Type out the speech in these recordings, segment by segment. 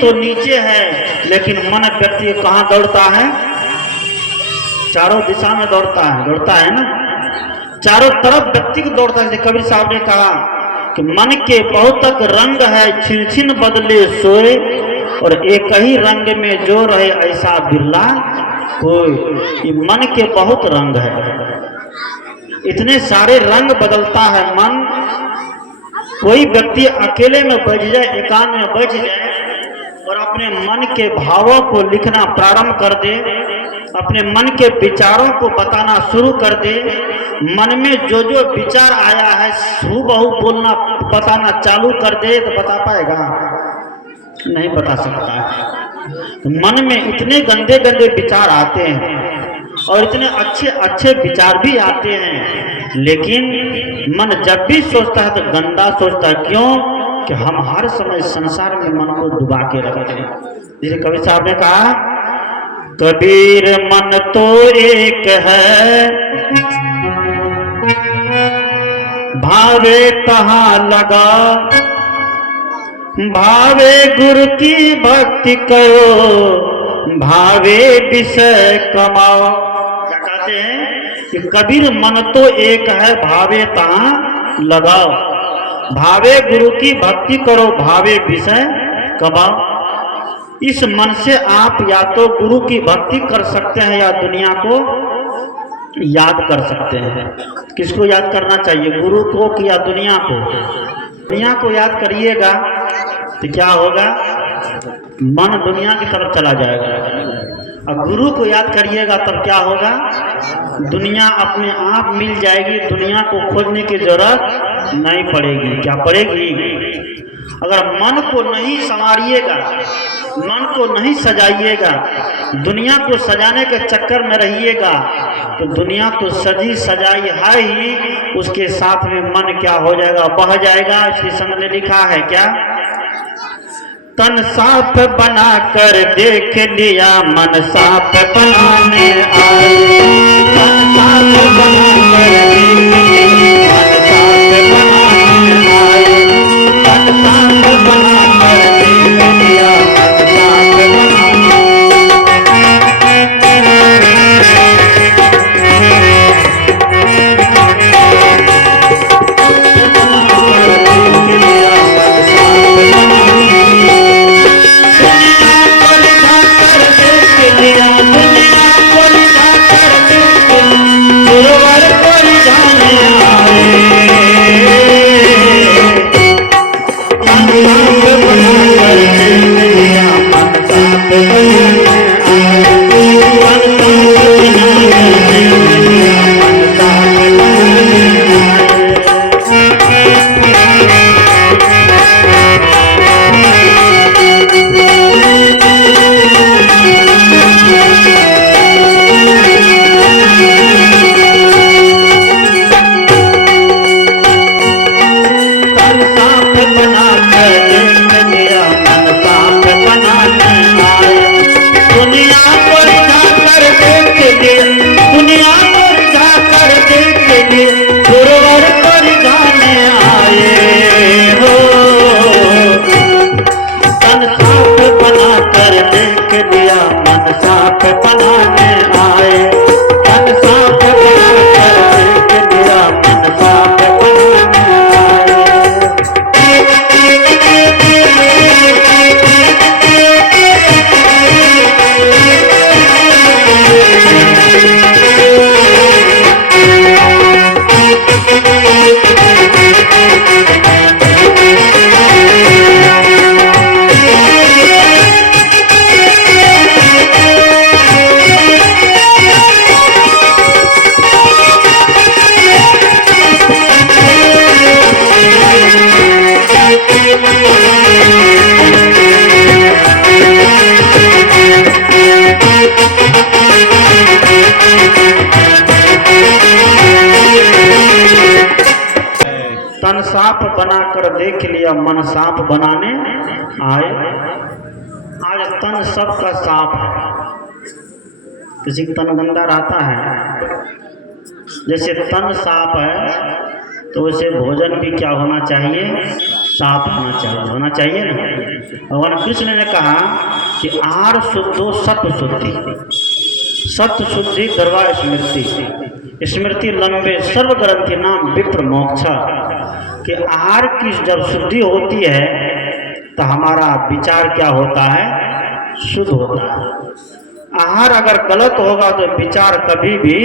तो नीचे है, लेकिन मन व्यक्ति कहाँ दौड़ता है? चारों दिशा में दौड़ता है ना, चारों तरफ व्यक्ति को दौड़ता है। कबीर साहब ने कहा कि मन के बहुत तक रंग है, छिन छिन बदले सोए, और एक ही रंग में जो रहे ऐसा बिरला कोई। ये मन के बहुत रंग है, इतने सारे रंग बदलता है मन। कोई व्यक्ति अकेले में बैठ जाए, एकांत में बैठ जाए और अपने मन के भावों को लिखना प्रारंभ कर दे, अपने मन के विचारों को बताना शुरू कर दे, मन में जो जो विचार आया है हूबहू बोलना बताना चालू कर दे, तो बता पाएगा? नहीं बता सकता है। मन में इतने गंदे गंदे विचार आते हैं और इतने अच्छे अच्छे विचार भी आते हैं, लेकिन मन जब भी सोचता है तो गंदा सोचता है। क्यों? कि हम हर समय संसार में मन को डुबा के रखते हैं। जैसे कबीर साहब ने कहा, कबीर मन तो एक है, भावे तहाँ लगा, भावे गुरु की भक्ति करो, भावे विषय कमाओ। क्या कहते हैं कि कबीर मन तो एक है, भावे तहाँ लगाओ, भावे गुरु की भक्ति करो, भावे विषय कमाओ। इस मन से आप या तो गुरु की भक्ति कर सकते हैं या दुनिया को याद कर सकते हैं। किसको याद करना चाहिए, गुरु को या दुनिया को? दुनिया को याद करिएगा तो क्या होगा? मन दुनिया की तरफ चला जाएगा। और गुरु को याद करिएगा तब क्या होगा? दुनिया अपने आप मिल जाएगी, दुनिया को खोजने की जरूरत नहीं पड़ेगी। क्या पड़ेगी? अगर मन को नहीं संवारिएगा, मन को नहीं सजाइएगा, दुनिया को सजाने के चक्कर में रहिएगा, तो दुनिया तो सजी सजाई है ही, उसके साथ में मन क्या हो जाएगा? बह जाएगा। श्री संत ने लिखा है क्या? तन साफ बना कर देख लिया, मन साफ बनाने आए, तन साफ बना कर देख लिया, मन साफ बनाने आए, तन साफ बना कर देख लिया, मन साफ बनाने तन साफ बनाकर देख लिया, मन साफ बनाने आए। आज तन सबका साफ है, किसी का तन गंदा रहता है। जैसे तन साफ है तो उसे भोजन भी क्या होना चाहिए? साफ होना चाहिए ना। भगवान कृष्ण ने कहा कि आहार शुद्धो सत्व शुद्धि, सत्य शुद्धि दर्वा स्मृति, स्मृति लंबे सर्व ग्रंथि नाम विप्र मोक्षा। कि आहार की जब शुद्धि होती है तो हमारा विचार क्या होता है, शुद्ध होता है। आहार अगर गलत होगा तो विचार कभी भी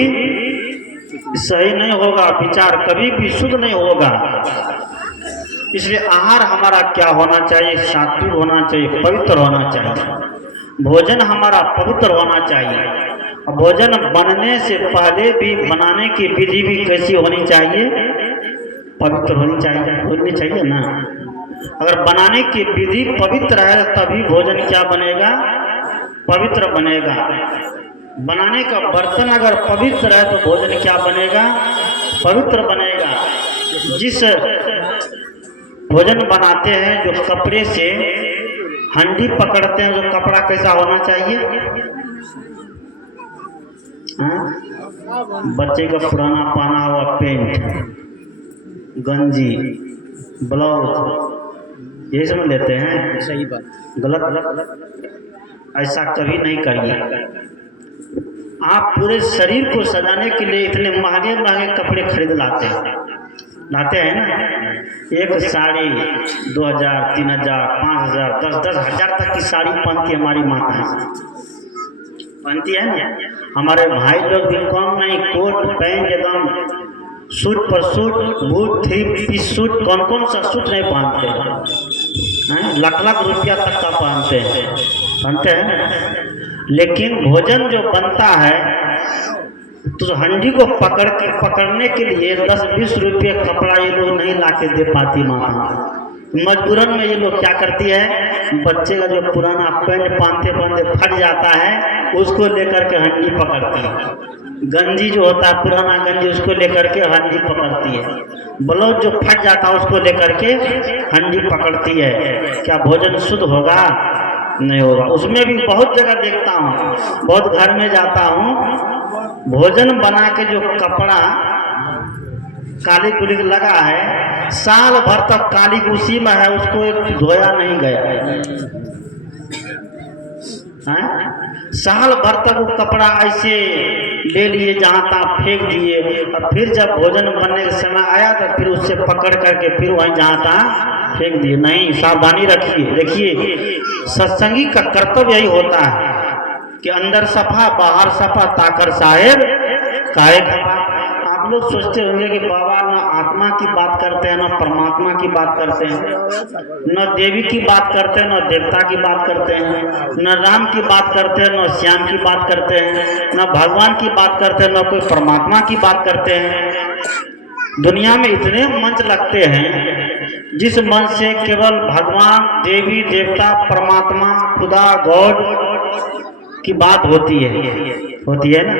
सही नहीं होगा, विचार कभी भी शुद्ध नहीं होगा। इसलिए आहार हमारा क्या होना चाहिए, सात्विक होना चाहिए, पवित्र होना चाहिए। भोजन हमारा पवित्र होना चाहिए। भोजन बनने से पहले भी बनाने की विधि भी कैसी होनी चाहिए, पवित्र होनी चाहिए ना। अगर बनाने की विधि पवित्र है तभी भोजन क्या बनेगा, पवित्र बनेगा। बनाने का बर्तन अगर पवित्र है तो भोजन क्या बनेगा, पवित्र बनेगा। जिस भोजन बनाते हैं जो कपड़े से हंडी पकड़ते हैं, जो कपड़ा कैसा होना चाहिए, बच्चे का पुराना पहना हुआ पेंट, गंजी, ब्लाउज, ये सब लेते हैं। सही बात, गलत ऐसा कभी नहीं करिए। आप पूरे शरीर को सजाने के लिए इतने महंगे महंगे कपड़े खरीद लाते हैं ना। एक साड़ी 2000, 3000, 5000, 10 हजार तक की साड़ी पहनती हमारी माता पहनती है ना। हमारे भाई लोग भी कम नहीं, कोट पैंट एकदम सूट पर सूट, बूट, 3 पीस सूट, कौन कौन सा सूट नहीं पहनते हैं, लाख लाख रुपया तक का पहनते हैं। लेकिन भोजन जो बनता है तो हंडी को पकड़ने के लिए 10-20 रुपये कपड़ा ये लोग नहीं ला के दे पाती माता। मजबूरन में ये लोग क्या करती है, बच्चे का जो पुराना पैंट पहनते फट जाता है उसको लेकर के हंडी पकड़ती है। गंजी जो होता है पुराना गंजी, उसको लेकर के हंडी पकड़ती है। ब्लाउज जो फट जाता है उसको लेकर के हंडी पकड़ती है। क्या भोजन शुद्ध होगा, नहीं होगा। उसमें भी बहुत जगह देखता हूँ, बहुत घर में जाता हूँ, भोजन बना के जो कपड़ा काली कुली लगा है, साल भर तक काली उसी में है, उसको एक धोया नहीं गया है। साल भर तक वो कपड़ा ऐसे ले लिए जहाँ तहाँ फेंक दिए, और फिर जब भोजन बनने का समय आया तो फिर उससे पकड़ करके फिर वहीं जहाँ तहाँ फेंक दिए। नहीं, सावधानी रखिए। देखिए, सत्संगी का कर्तव्य यही होता है कि अंदर सफा बाहर सफा, ताकर साहेब काहे खफा। आप लोग सोचते होंगे कि बाबा न आत्मा की बात करते हैं, न परमात्मा की बात करते हैं, न देवी की बात करते हैं, न देवता की बात करते हैं, न राम की बात करते हैं, न श्याम की बात करते हैं, न भगवान की बात करते हैं, न कोई परमात्मा की बात करते हैं। दुनिया में इतने मंच लगते हैं जिस मंच से केवल भगवान, देवी, देवता, परमात्मा, खुदा, गॉड की बात होती है ना।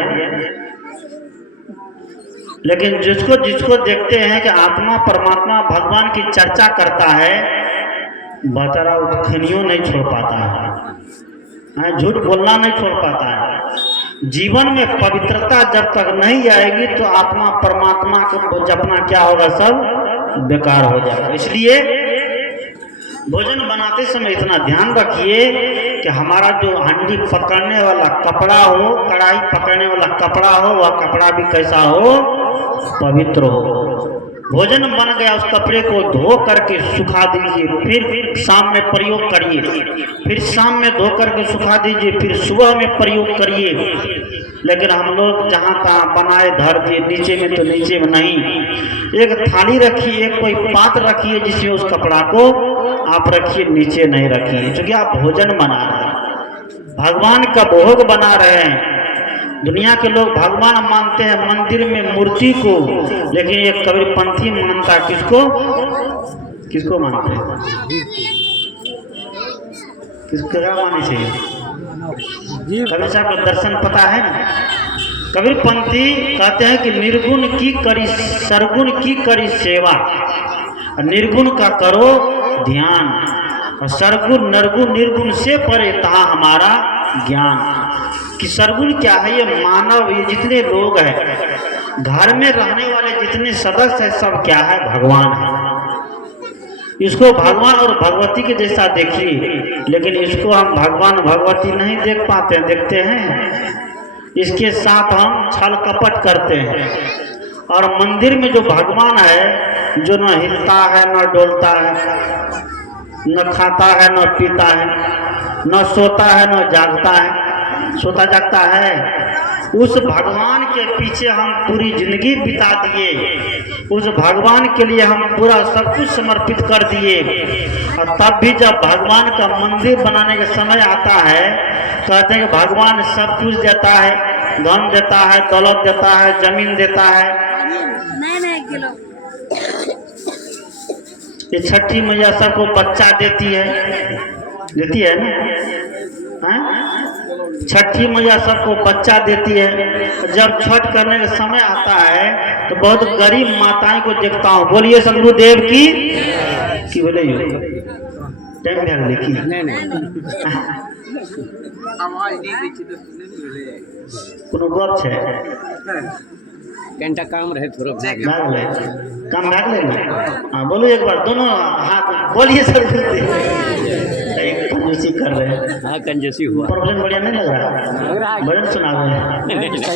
लेकिन जिसको देखते हैं कि आत्मा, परमात्मा, भगवान की चर्चा करता है, बेचारा खनियों नहीं छोड़ पाता है, झूठ बोलना नहीं छोड़ पाता है। जीवन में पवित्रता जब तक नहीं आएगी तो आत्मा परमात्मा को जपना क्या होगा, सब बेकार हो जाएगा। इसलिए भोजन बनाते समय इतना ध्यान रखिए कि हमारा जो हंडी पकड़ने वाला कपड़ा हो, कढ़ाई पकड़ने वाला कपड़ा हो, वह कपड़ा भी कैसा हो, पवित्र हो। भोजन बन गया, उस कपड़े को धो करके सुखा दीजिए, फिर शाम में प्रयोग करिए, फिर शाम में धो करके सुखा दीजिए, फिर सुबह में प्रयोग करिए। लेकिन हम लोग जहाँ तहाँ बनाए धर दिए, नीचे में तो नीचे में नहीं। एक थाली रखिए, एक कोई पात्र रखिए जिसमें उस कपड़ा को आप रखिए, नीचे नहीं रखिए, क्योंकि आप भोजन बना रहे हैं, भगवान का भोग बना रहे हैं। दुनिया के लोग भगवान मानते हैं मंदिर में मूर्ति को, लेकिन एक कबीरपंथी मानता किसको मानते हैं, किसका माने चाहिए? कबीर साहब का दर्शन पता है ना। कबीरपंथी कहते हैं कि निर्गुण की करी सरगुण की करी सेवा, निर्गुण का करो ध्यान, और सरगुण नरगुण निर्गुण से परे तहा हमारा ज्ञान। कि सरगुण क्या है, ये मानव, ये जितने लोग हैं, घर में रहने वाले जितने सदस्य हैं, सब क्या है, भगवान है। इसको भगवान और भगवती के जैसा देखिए, लेकिन इसको हम भगवान भगवती नहीं देख पाते हैं, देखते हैं इसके साथ हम छल कपट करते हैं। और मंदिर में जो भगवान है, जो न हिलता है न डोलता है, न खाता है न पीता है, न सोता है न जागता है, सोता जागता है, उस भगवान के पीछे हम पूरी जिंदगी बिता दिए, उस भगवान के लिए हम पूरा सब कुछ समर्पित कर दिए। और तब भी जब भगवान का मंदिर बनाने का समय आता है, कहते हैं कि भगवान सब कुछ देता है, धन देता है, दौलत देता है, जमीन देता है। ये छठी मैया सबको बच्चा देती है ना, छठी मैया सबको बच्चा देती है। जब छठ करने का समय आता है तो बहुत गरीब माताएं को देखता हूँ। बोलिए सदगुरुदेव की बोले टाइम भैगले की कोनो गप छै घंटा काम रहे थोड़ा काम भाग ले ना। हाँ बोलो एक बार, दोनों हाथ बोलिए कंजूसी कर रहे हैं। हाँ कंजूसी हुआ, प्रॉब्लम बढ़िया नहीं लग रहा। भजन सुना रहे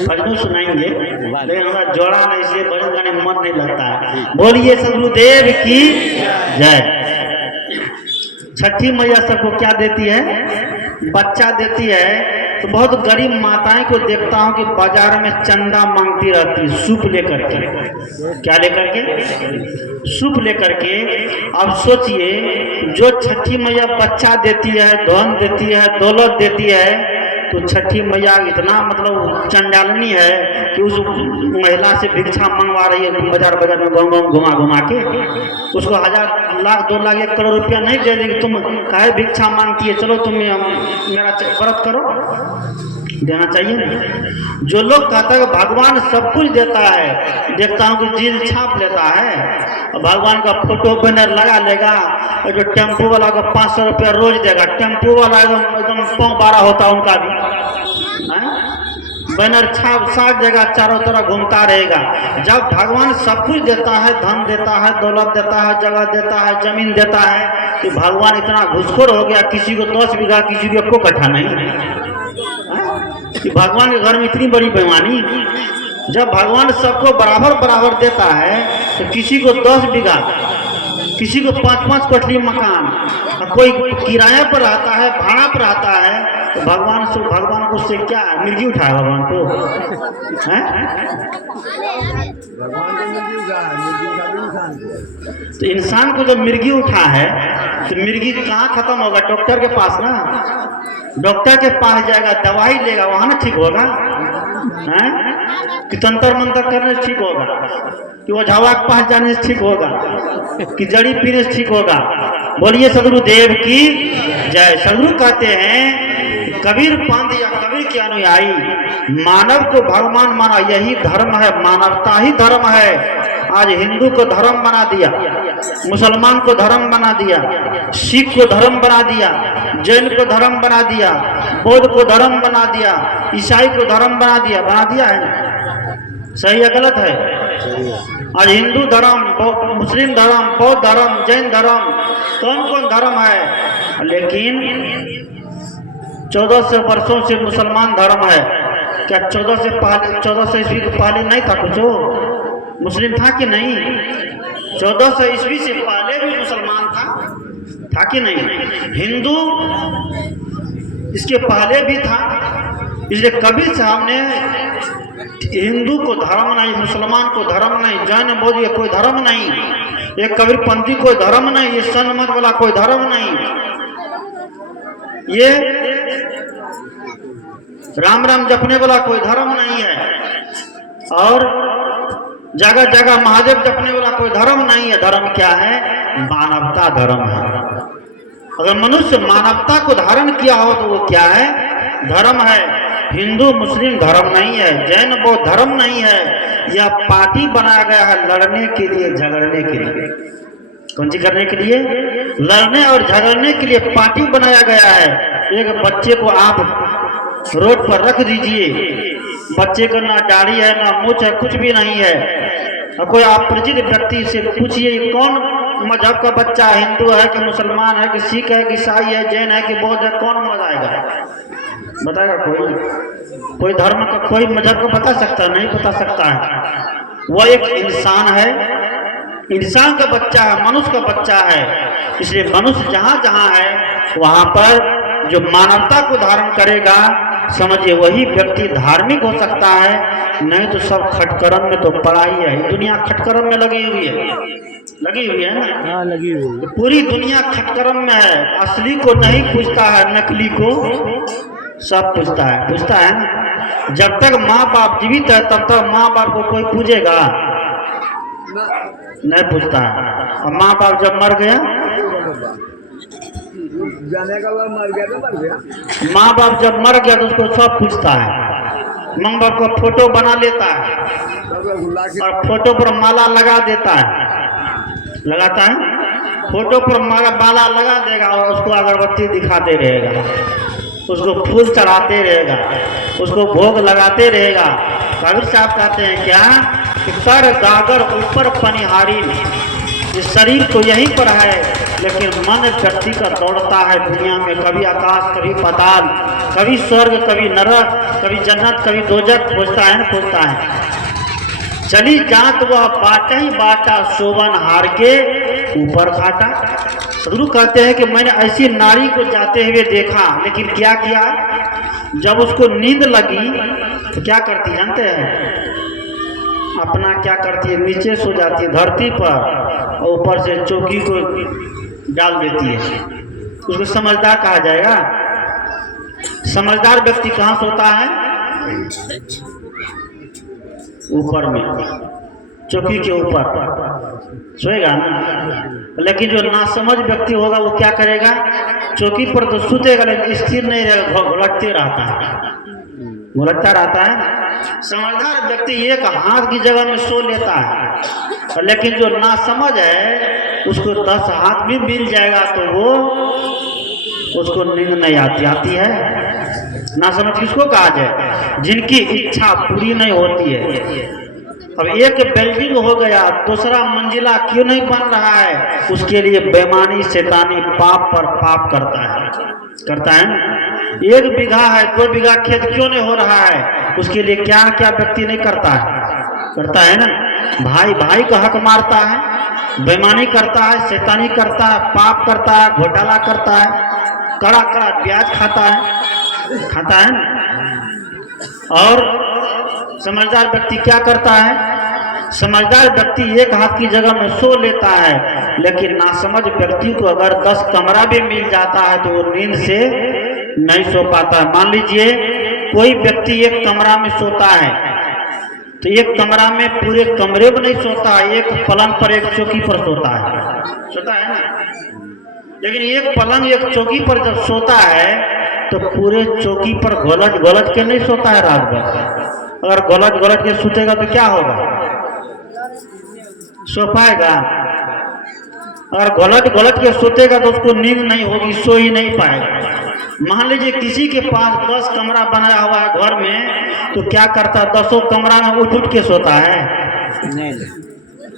भजन सुनाएंगे, लेकिन हमारा जोड़ा नहीं, इसलिए भजन गाने में मन नहीं लगता है। बोलिए सदगुरुदेव की जय। छठी मैया सबको क्या देती है? बच्चा देती है। तो बहुत गरीब माताएं को देखता हूँ कि बाजार में चंदा मांगती रहती, सूप लेकर के। क्या लेकर के? सूप लेकर के। अब सोचिए, जो छठी मैया बच्चा देती है, धन देती है, दौलत देती है, तो छठी मैया इतना मतलब चंडालनी है कि उस महिला से भिक्षा मंगवा रही है बाजार बाजार में गाँव घुमा घुमा के। उसको 1000 लाख 2 लाख 1 करोड़ रुपया नहीं दे देगी। तुम काहे भिक्षा मांगती है, चलो तुम मेरा व्रत करो, देना चाहिए। जो लोग कहता है कि भगवान सब कुछ देता है, देखता हूँ कि जील छाप लेता है, भगवान का फोटो बैनर लगा लेगा, और जो टेम्पो वाला को 500 रुपया रोज देगा, टेम्पो वाला एकदम पाँव 12 होता उनका भी, बैनर छाप 60 जगह चारों तरफ घूमता रहेगा। जब भगवान सब कुछ देता है, धन देता है, दौलत देता है, जगह देता है, जमीन देता है, कि भगवान इतना घुसखोर हो गया, किसी को 10 बीघा, किसी को 1 कट्ठा नहीं, कि भगवान के घर में इतनी बड़ी बेईमानी। जब भगवान सबको बराबर बराबर देता है, तो किसी को 10 बीघा, किसी को 5-5 कोठली मकान, कोई किराया पर रहता है, भाड़ा पर रहता है, तो भगवान को उससे क्या मिर्गी उठाए भगवान को? तो इंसान को जब मिर्गी उठा है, तो मिर्गी कहाँ खत्म होगा? डॉक्टर के पास ना, डॉक्टर के पास जाएगा, दवाई लेगा, वहाँ ना ठीक होगा। कि तंत्र मंत्र करने से ठीक होगा, कि वो झावा के पास जाने से ठीक होगा, कि जड़ी पीने से ठीक होगा? बोलिए सदगुरुदेव की जय। सदगुरु कहते हैं, कबीर पंथ या कबीर के अनुयायी मानव को भगवान माना, यही धर्म है, मानवता ही धर्म है। आज हिंदू को धर्म बना दिया, मुसलमान को धर्म बना दिया, सिख को धर्म बना दिया, जैन को धर्म बना दिया, बौद्ध को धर्म बना दिया, ईसाई को धर्म बना दिया है ना? सही है गलत है? आज हिंदू धर्म, मुस्लिम धर्म, बौद्ध धर्म, जैन धर्म, कौन कौन धर्म है, लेकिन 1400 वर्षों से मुसलमान धर्म है। क्या 1400 ईस्वी के पहले नहीं था कुछ? मुस्लिम था कि नहीं? 1400 ईस्वी से पहले भी मुसलमान था कि नहीं? हिंदू इसके पहले भी था। इसलिए कबीर साहब ने हिंदू को धर्म नहीं, मुसलमान को धर्म नहीं, जैन बौद्ध कोई धर्म नहीं, ये कबीरपंथी कोई धर्म नहीं, ये सन मत वाला कोई धर्म नहीं, ये राम राम जपने वाला कोई धर्म नहीं है, और जगह जगह महादेव जपने वाला कोई धर्म नहीं है। धर्म क्या है? मानवता धर्म है। अगर मनुष्य मानवता को धारण किया हो तो वो क्या है? धर्म है। हिंदू मुस्लिम धर्म नहीं है, जैन बौद्ध धर्म नहीं है। यह पार्टी बनाया गया है लड़ने के लिए, झगड़ने के लिए। कौन सी करने के लिए? लड़ने और झगड़ने के लिए पार्टी बनाया गया है। एक बच्चे को आप रोड पर रख दीजिए, बच्चे का ना दाढ़ी है ना मूछ है, कुछ भी नहीं है, और कोई आप परिचित व्यक्ति से पूछिए कौन मजहब का बच्चा है, हिंदू है कि मुसलमान है कि सिख है कि ईसाई है, जैन है कि बौद्ध है, कौन बताएगा? बताएगा कोई धर्म का कोई मजहब को बता सकता है? नहीं बता सकता है। वह एक इंसान है, इंसान का बच्चा है, मनुष्य का बच्चा है। इसलिए मनुष्य जहाँ जहाँ है वहाँ पर जो मानवता को धारण करेगा, समझिए वही व्यक्ति धार्मिक हो सकता है। नहीं तो सब खटकर्म में तो पड़ा ही है। दुनिया खटकर्म में लगी हुई है ना? हाँ लगी हुई है। पूरी दुनिया खटकर्म में है। असली को नहीं पूछता है, नकली को सब पूछता है ना। जब तक माँ बाप जीवित है तब तक माँ बाप को कोई पूछेगा नहीं, पूछता है। और माँ बाप जब मर गया, जाने का बाद मर गया तो मर गया। माँ बाप जब मर गया तो उसको सब पूछता है। माँ बाप का फोटो बना लेता है और फोटो पर माला लगा देता है, लगाता है। फोटो पर माला लगा देगा और उसको अगरबत्ती दिखाते रहेगा, उसको फूल चढ़ाते रहेगा, उसको भोग लगाते रहेगा। कबीर साहब कहते हैं क्या कि कर गागर ऊपर पनिहारी, इस शरीर तो यहीं पर है लेकिन मन व्यक्ति का दौड़ता है दुनिया में। कभी आकाश, कभी पाताल, कभी स्वर्ग, कभी नरक, कभी जन्नत, कभी दोजख, खोजता है ना, खोजता है। चली जात वह बाटा ही बाटा, शोभन हार के ऊपर घाटा। सदगुरु कहते हैं कि मैंने ऐसी नारी को जाते हुए देखा, लेकिन क्या किया? जब उसको नींद लगी तो क्या करती जानते हैं? अपना क्या करती है, नीचे सो जाती है धरती पर और ऊपर से चौकी को डाल देती है। उसको समझदार कहा जाएगा? समझदार व्यक्ति कहाँ सोता है? ऊपर में, चौकी के ऊपर सोएगा ना। लेकिन जो नासमझ व्यक्ति होगा वो क्या करेगा? चौकी पर तो सुतेगा लेकिन स्थिर नहीं रहेगा, घुलटते रहता है, घुलटता रहता है। समझदार व्यक्ति एक हाथ की जगह में सो लेता है, लेकिन जो नासमझ है उसको 10 हाथ भी मिल जाएगा तो वो उसको नींद नहीं आती है। नासमझ किसको कहा जाए? जिनकी इच्छा पूरी नहीं होती है। अब एक बिल्डिंग हो गया, दूसरा मंजिला क्यों नहीं बन रहा है? उसके लिए बेईमानी, शैतानी, पाप पर पाप करता है ना। 1 बीघा है, 2 बीघा खेत क्यों नहीं हो रहा है? उसके लिए क्या क्या व्यक्ति नहीं करता है ना। भाई भाई का हक मारता है, बेईमानी करता है, शैतानी करता है, पाप करता है, घोटाला करता है, कड़ा कड़ा ब्याज खाता है ना। और समझदार व्यक्ति क्या करता है? समझदार व्यक्ति एक हाथ की जगह में सो लेता है, लेकिन नासमझ व्यक्ति को अगर 10 कमरा भी मिल जाता है तो वो नींद से नहीं सो पाता है। मान लीजिए कोई व्यक्ति एक कमरा में सोता है तो एक कमरा में पूरे कमरे में नहीं सोता है, एक पलंग पर एक चौकी पर सोता है ना। लेकिन एक पलंग एक चौकी पर जब सोता है तो पूरे चौकी पर घोलट के नहीं सोता है रात भर। अगर घोलट के सोतेगा तो क्या होगा? सो पाएगा? अगर घोलट के सोतेगा तो उसको नींद नहीं होगी, सो ही नहीं पाएगा। मान लीजिए किसी के पास 10 कमरा बनाया हुआ है घर में, तो क्या करता है? 10 कमरा में उठ के सोता है? नहीं।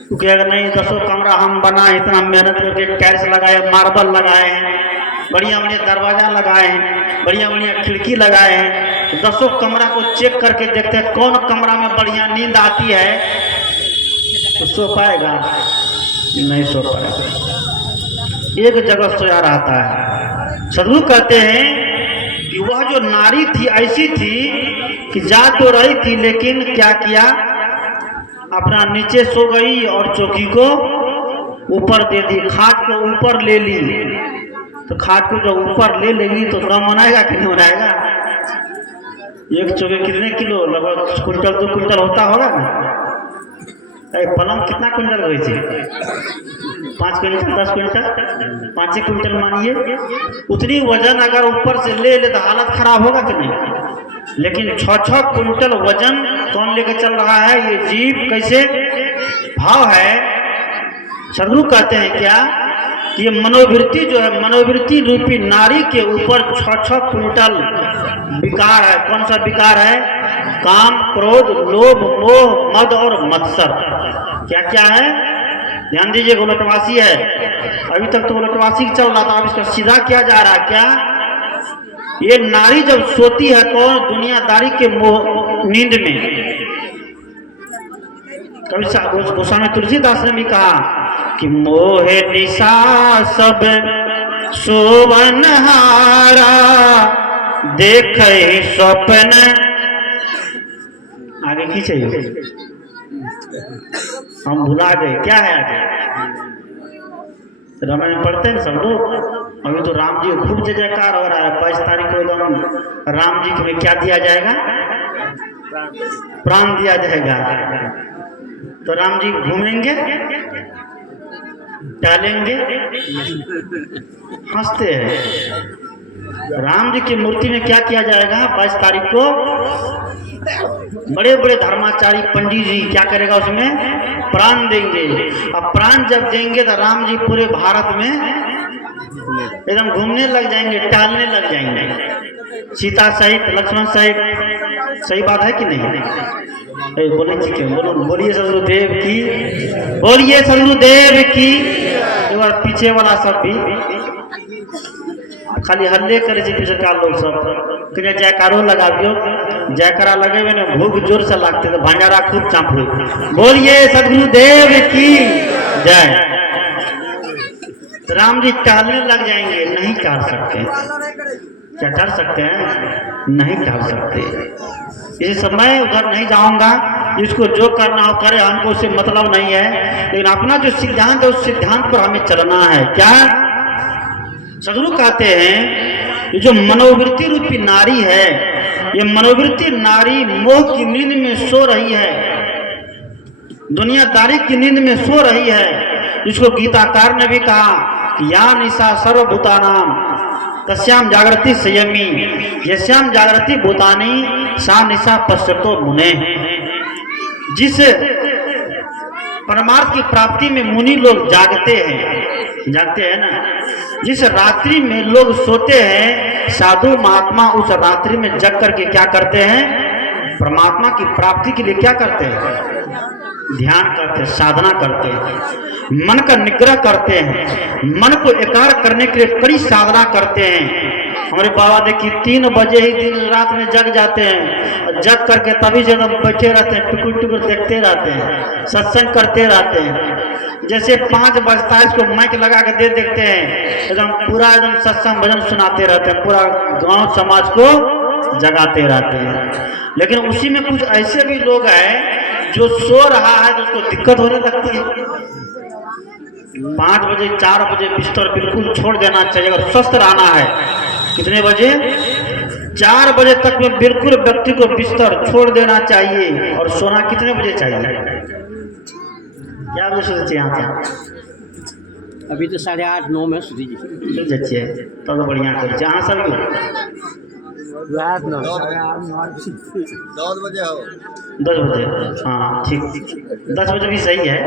तो कहेगा नहीं 10 कमरा हम बनाए, इतना मेहनत करके टाइल्स लगाए, मार्बल लगाए हैं, बढ़िया बढ़िया दरवाजा लगाए हैं, बढ़िया बढ़िया खिड़की लगाए हैं। 10 कमरा को चेक करके देखते हैं कौन कमरा में बढ़िया नींद आती है, तो सो पाएगा? नहीं सो पाएगा, एक जगह सोया रहता है। सदगुरु कहते हैं कि वह जो नारी थी ऐसी थी कि जा तो रही थी लेकिन क्या किया? अपना नीचे सो गई और चौकी को ऊपर दे दी, खाट को ऊपर ले ली। तो खाट को जब ऊपर ले लेगी तो दम बनाएगा कि नहीं बनाएगा? एक चौकी कितने किलो? लगभग कुंटल 2 कुंटल होता होगा ना। पलंग कितना कुंटल हुई थी? 5 क्विंटल, 10 क्विंटल, 5 क्विंटल मानिए। उतनी वजन अगर ऊपर से ले तो हालत खराब होगा कि नहीं? लेकिन 6 क्विंटल वजन कौन लेकर चल रहा है? ये जीव। कैसे भाव है? सदगुरु कहते हैं क्या कि ये मनोवृत्ति जो है, मनोवृत्ति रूपी नारी के ऊपर 6 क्विंटल विकार है। कौन सा विकार है? काम, क्रोध, लोभ, मोह, मद और मत्सर। क्या क्या है? ध्यान दीजिए, उलटवासी है। अभी तक तो उलटवासी चल रहा था, अब इसका सीधा किया जा रहा है। क्या? ये नारी जब सोती है तो दुनियादारी के नींद में, कवि गोस्वामी तुलसीदास ने भी कहा कि मोहे निशा सब सोवन हारा, देख स्वप्न। आगे की चाहिए, हम भुला गए क्या है आगे। रामायण पढ़ते हैं सब लोग। अभी तो राम जी खूब जय जयकार हो रहा है। 22 तारीख को एकदम राम जी को क्या दिया जाएगा? प्राण दिया जाएगा। तो राम जी घूमेंगे, टहलेंगे, हंसते हैं। राम जी की मूर्ति में क्या किया जाएगा 22 तारीख को? बड़े बड़े धर्माचारी पंडित जी क्या करेगा? उसमें प्राण देंगे। अब प्राण जब देंगे तो राम जी पूरे भारत में एकदम घूमने लग जाएंगे, टहलने लग जाएंगे, सीता सहित, लक्ष्मण सहित। सही बात है कि नहीं? बोले बोलो, बोलिए सदगुरुदेव की, बोलिए सदगुरुदेव की। एक बार पीछे वाला सब भी खाली हल्ले करे पीछे का लोग सब कहीं जयकारो लगाबियो। जयकारा लगे हुए ना भूख जोर से लगते तो भंडारा खूब चाँपो। बोलिए सदगुरुदेव की जय। राम जी टहलने लग जाएंगे, नहीं टहल सकते। क्या टहल सकते हैं? नहीं टहल सकते। इस समय उधर नहीं जाऊंगा, जिसको जो करना हो करे, हमको उससे मतलब नहीं है। लेकिन अपना जो सिद्धांत है उस सिद्धांत पर हमें चलना है। क्या सदगुरु कहते हैं? ये जो मनोवृत्ति रूपी नारी है, ये मनोवृत्ति नारी मोह की नींद में सो रही है, दुनियादारी की नींद में सो रही है, जिसको गीताकार ने भी कहा या निशा सर्वभूतानाम तस्याम जागृति संयमी, यस्याम जागृति भूतानी सा निशा पश्यतो मुने। जिस परमार्थ की प्राप्ति में मुनि लोग जागते हैं ना, जिस रात्रि में लोग सोते हैं, साधु महात्मा उस रात्रि में जग करके क्या करते हैं? परमात्मा की प्राप्ति के लिए क्या करते हैं? ध्यान करते हैं, साधना करते हैं, मन का निग्रह करते हैं, मन को एकाग्र करने के लिए कड़ी साधना करते हैं। हमारे बाबा देखिए 3 बजे ही दिन रात में जग जाते हैं, जग करके तभी से एकदम बैठे रहते हैं, टुकुर टुकुर देखते रहते हैं, सत्संग करते रहते हैं। जैसे 5 बजता है इसको माइक लगा के दे देखते हैं, एकदम पूरा एकदम सत्संग भजन सुनाते रहते हैं, पूरा गांव समाज को जगाते रहते हैं। लेकिन उसी में कुछ ऐसे भी लोग हैं जो सो रहा है तो उसको दिक्कत होने लगती है। 5 बजे 4 बजे बिस्तर बिल्कुल छोड़ देना चाहिए अगर स्वस्थ रहना है। कितने बजे? 4 बजे तक में बिल्कुल व्यक्ति को बिस्तर छोड़ देना चाहिए। और सोना कितने बजे चाहिए? क्या बजे सोते चाहिए यहाँ? अभी तो 8:30-9 में सुधी जाइए तो बढ़िया कर जहाँ सब रात 9 10 बजे हो 10 बजे। हाँ ठीक, 10 बजे भी सही है।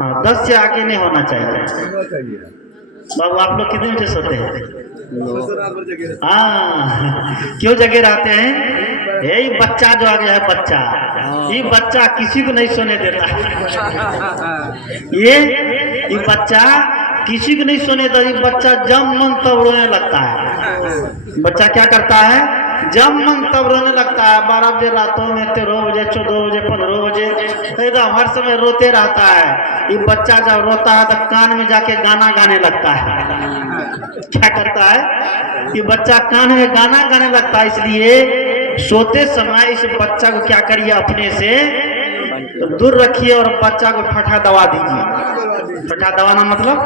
हाँ 10 से आगे नहीं होना चाहिए। बाबू आप लोग कितने बजे सोते हैं? हाँ क्यों जगे रहते हैं? यही बच्चा जो आ गया है, बच्चा, ये बच्चा किसी को नहीं सोने देता। ये बच्चा किसी को नहीं सोने देता। ये बच्चा जब मन तब रोने लगता है। बच्चा क्या करता है? जब मन तब रोने लगता है। 12 बजे रातों में, 13 बजे, 14 बजे, 15 बजे, एकदम हर समय रोते रहता है। ये बच्चा जब रोता है तो कान में जाके गाना गाने लगता है। क्या करता है? ये बच्चा कान में गाना गाने लगता है। इसलिए सोते समय इस बच्चा को क्या करिए, अपने से दूर रखिए और बच्चा को फटा दबा दीजिए। फटा दबाना मतलब,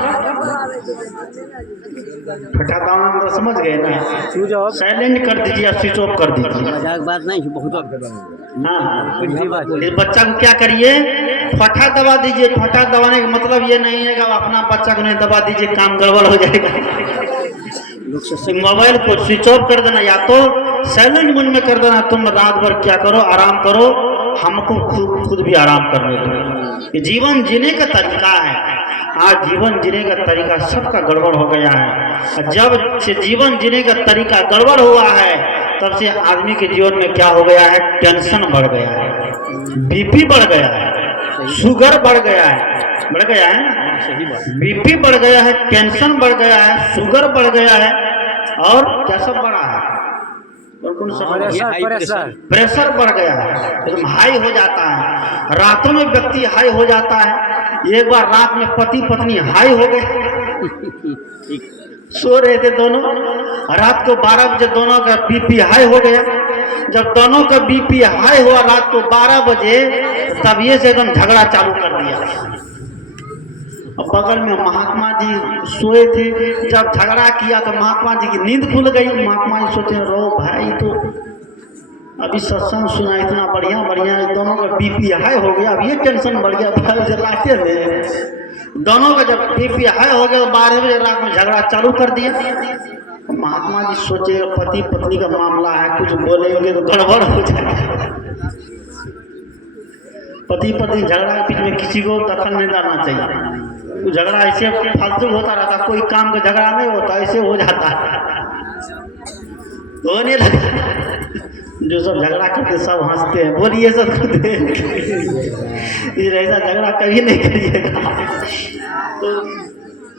फटा दबाना मतलब समझ गए ना? साइलेंट कर दीजिए, स्विच ऑफ कर दीजिए। बात नहीं, बहुत हाँ इस बच्चा को क्या करिए? फटा दबा दीजिए। फटा दबाने का मतलब ये नहीं है कि अपना बच्चा को नहीं दबा दीजिए, काम गड़बड़ हो जाएगा। मोबाइल को स्विच ऑफ कर देना, या तो साइलेंट मोड में कर देना। तुम रात भर क्या करो? आराम करो, हमको खुद भी आराम करने दो। ये जीवन जीने का तरीका है। आज जीवन जीने का तरीका सबका गड़बड़ हो गया है। जब से जीवन जीने का तरीका गड़बड़ हुआ है, तब से आदमी के जीवन में क्या हो गया है? टेंशन बढ़ गया है, बीपी बढ़ गया है। शुगर बढ़ गया है हाँ, सही बात। बीपी बढ़ गया है, टेंशन बढ़ गया है, शुगर बढ़ गया है, और क्या सब बढ़ा है, और कौन सा ये हाई प्रेशर। प्रेशर बढ़ गया है, एकदम हाई हो जाता है। रातों में व्यक्ति हाई हो जाता है। एक बार रात में पति पत्नी हाई हो गए, सो रहे थे दोनों, रात को 12 बजे दोनों का बीपी हाई हो गया। जब दोनों का बीपी हाई हुआ रात को 12 बजे, तब ये से एकदम झगड़ा चालू कर दिया। और बगल में महात्मा जी सोए थे, जब झगड़ा किया तो महात्मा जी की नींद खुल गई। महात्मा जी सोचे रो भाई, तो अभी सत्संग सुना इतना बढ़िया बढ़िया, दोनों का बीपी हाई हो गया, अब ये टेंशन बढ़ गया रास्ते में। दोनों का जब बीपी हाई हो गया, 12 बजे रात में झगड़ा चालू कर दिया। महात्मा जी सोचे पति पत्नी का मामला है, कुछ बोलेंगे तो गड़बड़ हो जाएगा। पति पत्नी झगड़ा के बीच में किसी को दखल नहीं डालना चाहिए। तो झगड़ा ऐसे फालतू होता रहता, कोई काम का झगड़ा नहीं होता, ऐसे हो जाता है। होने लगा, जो सब झगड़ा करते सब हंसते हैं, बोलिए सब खुद ऐसा झगड़ा कभी नहीं करिएगा। तो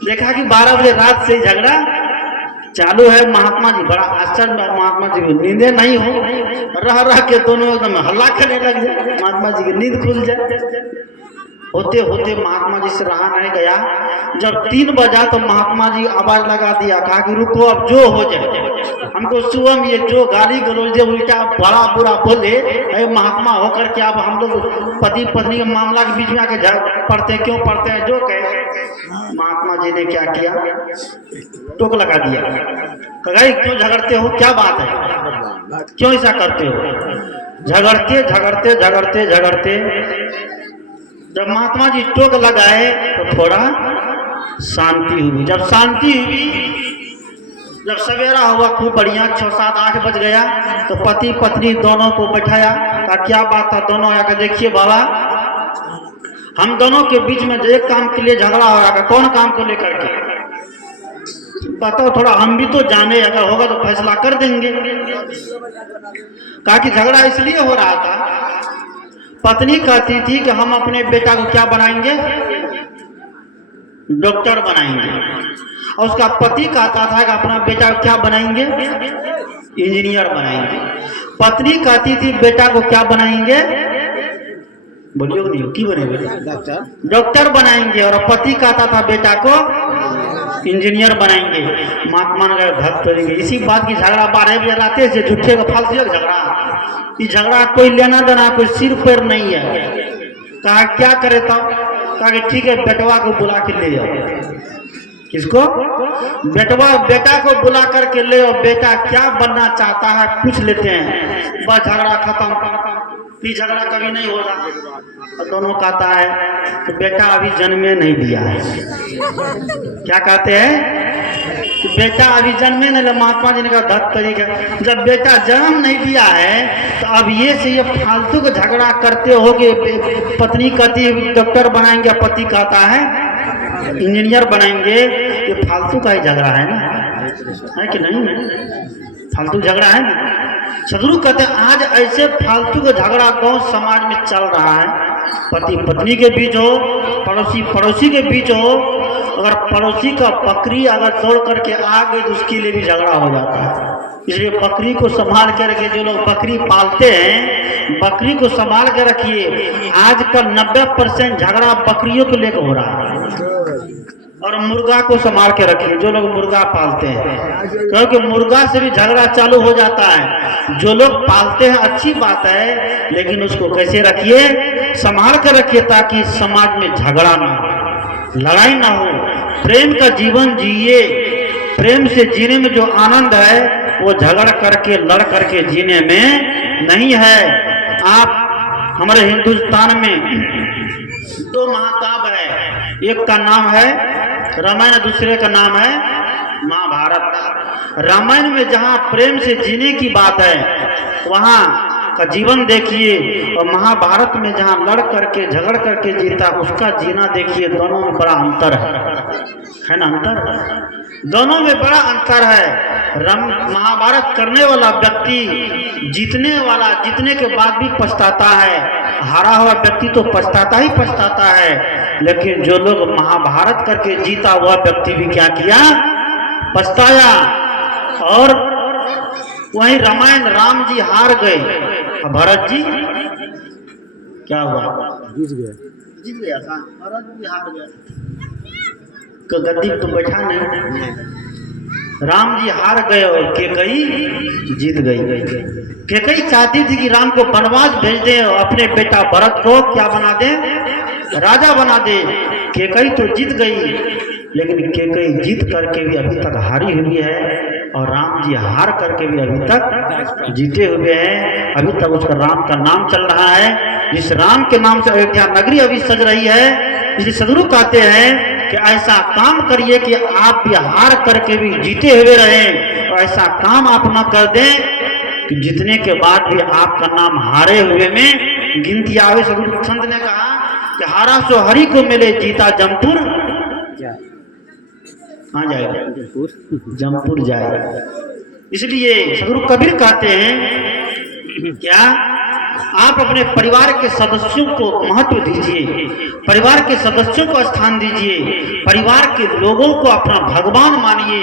देखा कि 12 बजे रात से झगड़ा चालू है। महात्मा जी बड़ा आश्चर्य, महात्मा जी को नींदे नहीं हो, रह रह के दोनों एकदम हल्ला करने लग जाए, महात्मा जी की नींद खुल जाए। होते होते महात्मा जी से रहा नहीं गया। जब 3 बजा तो महात्मा जी आवाज लगा दिया, कहा कि रुको अब जो हो जाए, हमको सुबह में ये जो गाली गलौज उल्टा बड़ा बुरा बोले, अरे महात्मा होकर के अब हम लोग पति पत्नी के मामला के बीच में आके पढ़ते क्यों पढ़ते हैं, जो कहे। महात्मा जी ने क्या किया, टोक लगा दिया, कहा क्यों झगड़ते हो, क्या बात है, क्यों ऐसा करते हो। झगड़ते झगड़ते झगड़ते झगड़ते जब महात्मा जी टोक लगाए तो थोड़ा शांति हुई। जब शांति हुई, जब सवेरा हुआ खूब बढ़िया, 6, 7, 8 बज गया, तो पति पत्नी दोनों को बैठाया, कहा क्या बात था। दोनों आकर देखिए बाबा, हम दोनों के बीच में एक काम के लिए झगड़ा हो रहा है, कौन काम को लेकर के बताओ, थोड़ा हम भी तो जाने, अगर होगा तो फैसला कर देंगे। कहा कि झगड़ा इसलिए हो रहा था, पत्नी कहती थी कि हम अपने बेटा को क्या बनाएंगे, डॉक्टर बनाएंगे, और उसका पति कहता था कि अपना बेटा को क्या बनाएंगे, इंजीनियर बनाएंगे। पत्नी कहती थी बेटा को क्या बनाएंगे, बोलियो नहीं की बनेंगे, डॉक्टर बनाएंगे, और पति कहता था बेटा को इंजीनियर बनाएंगे। महात्मा ने भक्त करेंगे, इसी बात की झगड़ा 12 बजे रात से झूठे का फालतू झगड़ा। ये झगड़ा कोई लेना देना, कोई सिर पैर नहीं है। कहा क्या करे तब, कहा कि ठीक है बेटवा को बुला के ले आओ। किसको, बेटा को बुला करके ले आओ, बेटा क्या बनना चाहता है पूछ लेते हैं, बस झगड़ा खत्म। फिर झगड़ा कभी नहीं हो रहा। दोनों कहता है कि बेटा अभी जन्मे नहीं दिया है। क्या कहते हैं कि बेटा अभी जन्मे नहीं। महात्मा जी ने कहा धत तरीका, जब बेटा जन्म नहीं दिया है तो अब ये से ये फालतू का झगड़ा करते हो कि पत्नी कहती है डॉक्टर बनाएंगे, पति कहता है इंजीनियर बनाएंगे। ये फालतू का ही झगड़ा है ना, है कि नहीं, फालतू झगड़ा है ना। सदगुरु कहते हैं आज ऐसे फालतू का झगड़ा गांव समाज में चल रहा है, पति पत्नी के बीच हो, पड़ोसी पड़ोसी के बीच हो। अगर पड़ोसी का बकरी अगर दौड़ करके आ गई तो उसके लिए भी झगड़ा हो जाता है। इसलिए बकरी को संभाल के रखिए, जो लोग बकरी पालते हैं बकरी को संभाल के रखिए। आजकल 90% झगड़ा बकरियों को लेकर हो रहा है। और मुर्गा को संभाल के रखिए, जो लोग मुर्गा पालते हैं, क्योंकि मुर्गा से भी झगड़ा चालू हो जाता है। जो लोग पालते हैं अच्छी बात है, लेकिन उसको कैसे रखिए, संभाल कर रखिए, ताकि समाज में झगड़ा ना हो, लड़ाई ना हो। प्रेम का जीवन जिए, प्रेम से जीने में जो आनंद है वो झगड़ करके लड़ करके जीने में नहीं है। आप हमारे हिंदुस्तान में 2 महाकाव्य है, एक का नाम है रामायण, दूसरे का नाम है महाभारत। रामायण में जहाँ प्रेम से जीने की बात है, वहाँ का जीवन देखिए और महाभारत में जहाँ लड़ करके झगड़ करके जीता उसका जीना देखिए, दोनों में बड़ा अंतर है ना? अंतर दोनों में बड़ा अंतर है। महाभारत करने वाला व्यक्ति जीतने के बाद भी पछताता है, हारा हुआ व्यक्ति तो पछताता ही पछताता है। लेकिन जो लोग महाभारत करके जीता हुआ व्यक्ति भी क्या किया? पछताया। और वहीं रामायण राम जी हार गए, भरत जी क्या हुआ? जीत गया था, भरत जी हार गए, गद्दी तो बैठा नहीं। राम जी हार गए और केकई जीत गई। केकई चाहती थी कि राम को वनवास भेज दे और अपने बेटा भरत को क्या बना दे? राजा बना दे। केकई तो जीत गई, लेकिन केकई जीत करके भी अभी तक हारी हुई है और राम जी हार करके भी अभी तक जीते हुए हैं। अभी तक उसका राम का नाम चल रहा है। जिस राम के नाम से अयोध्या नगरी अभी सज रही है, इसलिए सदगुरु कहते हैं कि ऐसा काम करिए कि आप भी हार करके भी जीते हुए रहें, और ऐसा काम आप न कर दें कि जीतने के बाद भी आपका नाम हारे हुए में गिनती आवे। सदगुरु संत ने कहा कि हारा सो हरि को मिले, जीता जमपुर कहाँ जाएगा? जमपुर जाएगा। इसलिए सदगुरु कबीर कहते हैं क्या? आप अपने परिवार के सदस्यों को महत्व दीजिए, परिवार के सदस्यों को स्थान दीजिए, परिवार के लोगों को अपना भगवान मानिए,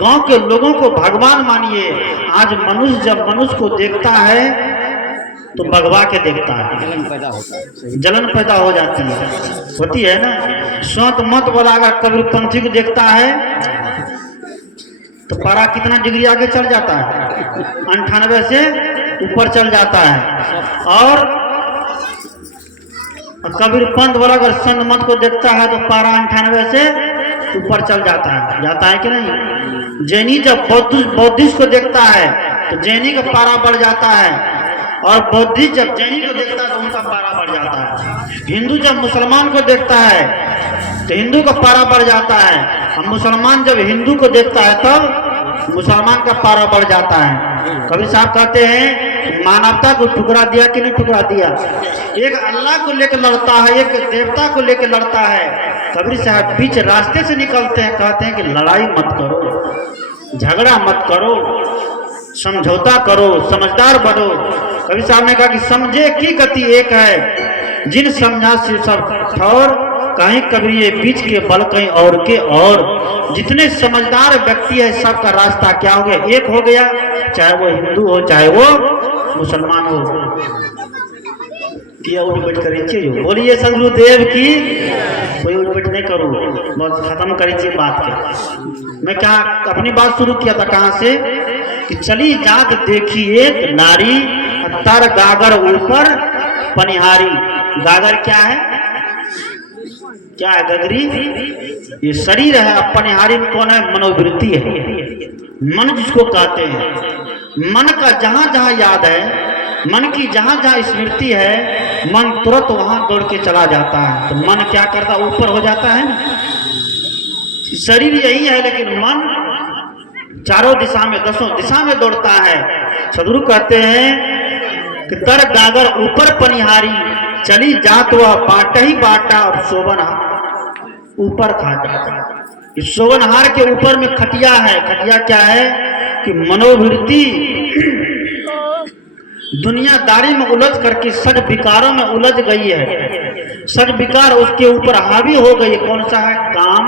गांव के लोगों को भगवान मानिए। आज मनुष्य जब मनुष्य को देखता है तो भगवा के देखता है, जलन पैदा होता है, जलन पैदा हो जाती है, होती है ना? स्वत मत वाला अगर कबीरपंथी को देखता है तो पारा कितना डिग्री आगे चल जाता है? 98 से ऊपर चल जाता है। और कबीरपंथ वाला अगर संत मत को देखता है तो पारा 98 से ऊपर चल जाता है कि नहीं? जैनी जब बौद्धिस्ट को देखता है तो जैनी का पारा बढ़ जाता है, और बौद्धिस्ट जब जैनी को देखता है तो उनका पारा बढ़ जाता है। हिंदू जब मुसलमान को देखता है तो हिंदू का पारा बढ़ जाता है, और मुसलमान जब हिंदू को देखता है तब मुसलमान का पारा बढ़ जाता है। कबीर साहब कहते हैं मानवता को ठुकरा दिया कि नहीं ठुकरा दिया? एक अल्लाह को लेकर लड़ता है, एक देवता को लेकर लड़ता है। कबीर साहब बीच रास्ते से निकलते हैं, कहते हैं कि लड़ाई मत करो, झगड़ा मत करो, समझौता करो, समझदार बनो। कबीर साहब ने कहा कि समझे की गति एक है, जिन समझा से सब ठौर, कहीं कबीर ये बीच के बल कहीं और के और। जितने समझदार व्यक्ति है सबका रास्ता क्या हो गया? एक हो गया, चाहे वो हिंदू हो चाहे वो मुसलमान हो। किया उठ बैठ करिए, बोलिए सदगुरुदेव की। कोई उठ बैठ नहीं करूँ, बस खत्म करिए बात के। मैं क्या अपनी बात शुरू किया था कहाँ से कि चली जात देखी एक नारी, तर गागर ऊपर पनिहारी। गागर क्या है? क्या है गगरी? ये शरीर है। अब पनिहारी में कौन है? मनोवृत्ति है, मन जिसको कहते हैं। मन का जहां जहां याद है, मन की जहां जहां स्मृति है, मन तुरंत वहां दौड़ के चला जाता है। तो मन क्या करता? ऊपर हो जाता है ना। शरीर यही है लेकिन मन चारों दिशा में, 10 दिशा में दौड़ता है। सदगुरु कहते हैं कि तर गागर ऊपर पनिहारी, चली जात वह बाटा ही बाटा और शोभनहार ऊपर खाटा। इस शोभनहार के ऊपर में खटिया है। खटिया क्या है कि मनोवृत्ति दुनियादारी में उलझ करके सद विकारों में उलझ गई है। सद विकार उसके ऊपर हावी हो गई। कौन सा है? काम,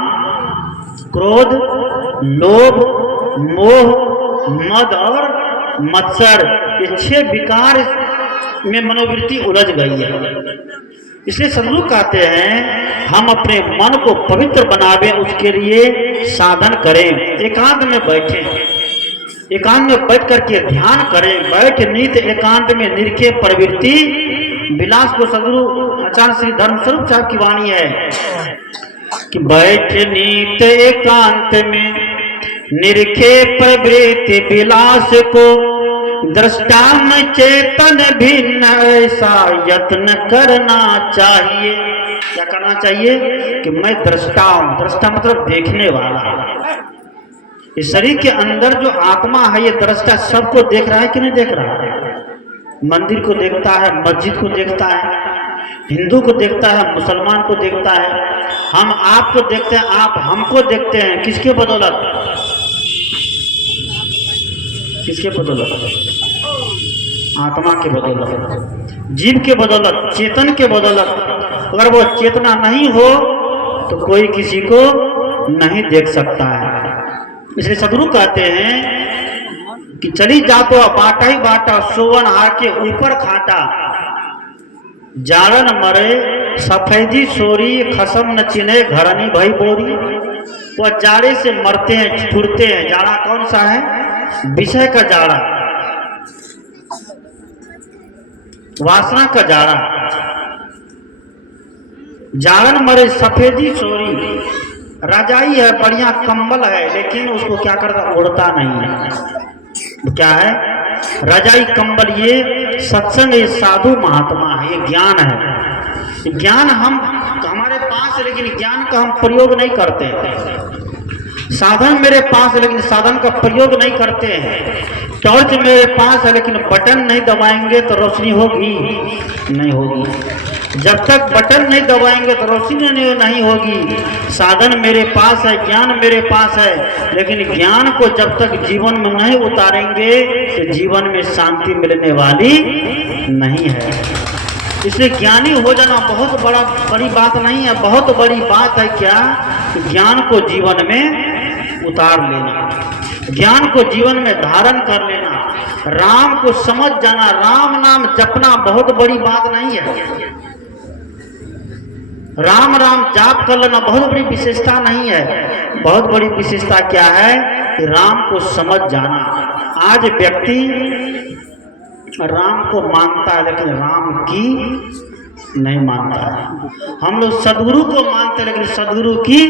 क्रोध, लोभ, मोह, मद और मत्सर। ये 6 विकार में मनोवृत्ति उलझ गई है। इसलिए सदगुरु कहते हैं हम अपने मन को पवित्र बनावे, उसके लिए साधन करें। एकांत में बैठे, एकांत में बैठ करके ध्यान करें। बैठ नीत एकांत में निरखे प्रवृत्ति विलास को सदगुरु आचार्य श्री धर्मस्वरूप साहब की वाणी है कि बैठ नीत एकांत में निरखे प्रवृत्ति विलास को, दृष्टा में चेतन भिन्न ऐसा यत्न करना चाहिए। क्या करना चाहिए? कि मैं दृष्टा हूं। दृष्टा मतलब देखने वाला। इस शरीर के अंदर जो आत्मा है ये दृष्टा सबको देख रहा है कि नहीं देख रहा है? मंदिर को देखता है, मस्जिद को देखता है, हिंदू को देखता है, मुसलमान को देखता है, हम आपको देखते हैं, आप हमको देखते हैं। किसके बदौलत? किसके बदौलत? आत्मा के बदौलत, जीव के बदौलत, चेतन के बदौलत। अगर वो चेतना नहीं हो तो कोई किसी को नहीं देख सकता है। इसलिए सदगुरु कहते हैं कि चली जातो बाटा ही बाटा, सोवन हार के ऊपर खाटा, जाड़न मरे सफेदी सोरी, खसम न चिन्हे घरनी भई बोरी। वह जाड़े से मरते हैं, छुड़ते हैं। जाड़ा कौन सा है? विषय का जाड़ा, वासना का जाड़ा। जाड़न मरे सफेदी सोरी, रजाई है, बढ़िया कंबल है, लेकिन उसको क्या करता? उड़ता नहीं है। क्या है? रजाई कंबल। ये सत्संग, ये साधु महात्मा है, ये ज्ञान है। ज्ञान हम हमारे पास है, लेकिन ज्ञान का हम प्रयोग नहीं करते। साधन मेरे पास है, लेकिन साधन का प्रयोग नहीं करते हैं। टॉर्च मेरे पास है, लेकिन बटन नहीं दबाएंगे तो रोशनी होगी? नहीं होगी। जब तक बटन नहीं दबाएंगे तो रोशनी नहीं होगी। साधन मेरे पास है, ज्ञान मेरे पास है, लेकिन ज्ञान को जब तक जीवन में नहीं उतारेंगे तो जीवन में शांति मिलने वाली नहीं है। इसलिए ज्ञानी हो जाना बहुत बड़ी बात नहीं है। बहुत बड़ी बात है क्या? ज्ञान को जीवन में उतार लेना, ज्ञान को जीवन में धारण कर लेना, राम को समझ जाना, राम नाम जपना बहुत बड़ी बात नहीं है। राम राम जाप कर लेना बहुत बड़ी विशेषता नहीं है। बहुत बड़ी विशेषता क्या है? कि राम को समझ जाना। आज व्यक्ति राम को मानता है, लेकिन राम की नहीं मानता है। हम लोग सदगुरु को मानते हैं, लेकिन सदगुरु की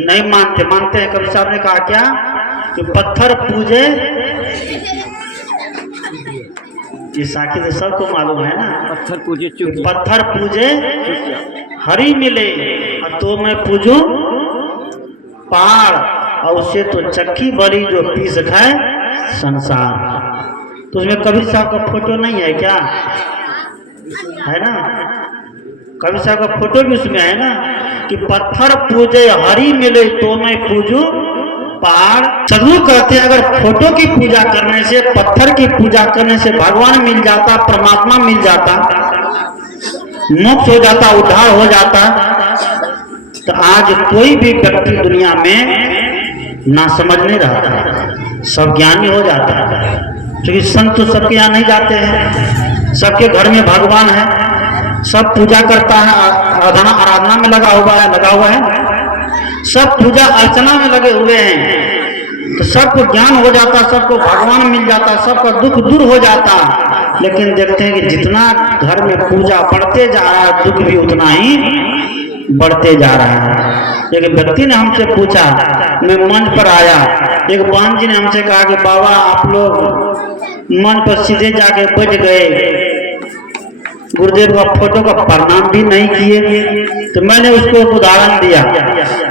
नहीं मानते हैं। कबीर साहब ने कहा क्या? कि पत्थर पूजे, ये साखी तो सबको मालूम है ना, पत्थर पूजे चुप, पत्थर पूजे हरी मिले, और तो मैं पूजू पहाड़, और उससे तो चक्की बड़ी जो पीस खाए संसार। तो उसमें कबीर साहब का फोटो नहीं है क्या? है ना, कबीर साहब का फोटो भी उसमें है ना, कि पत्थर पूजे हरी मिले, तो मैं पूजू पहाड़। सदगुरु कहते हैं अगर फोटो की पूजा करने से, पत्थर की पूजा करने से भगवान मिल जाता, परमात्मा मिल जाता, मोक्ष हो जाता, उद्धार हो जाता, तो आज कोई भी व्यक्ति दुनिया में ना समझ नहीं रहता, सब ज्ञानी हो जाता है। क्योंकि संत तो सबके यहाँ नहीं जाते हैं, सबके घर में भगवान है, सब पूजा करता है, आराधना में लगा हुआ है, सब पूजा अर्चना में लगे हुए हैं, तो सबको ज्ञान हो जाता, सबको भगवान मिल जाता, सबका दुख दूर हो जाता। लेकिन देखते हैं कि जितना घर में पूजा बढ़ते जा रहा है, दुख भी उतना ही बढ़ते जा रहा है। एक व्यक्ति ने हमसे पूछा, मैं मंच पर आया, एक बहन जी ने हमसे कहा कि बाबा आप लोग मंच पर सीधे जाके बैठ गए, गुरुदेव का फोटो का प्रणाम भी नहीं किए। तो मैंने उसको एक उदाहरण दिया,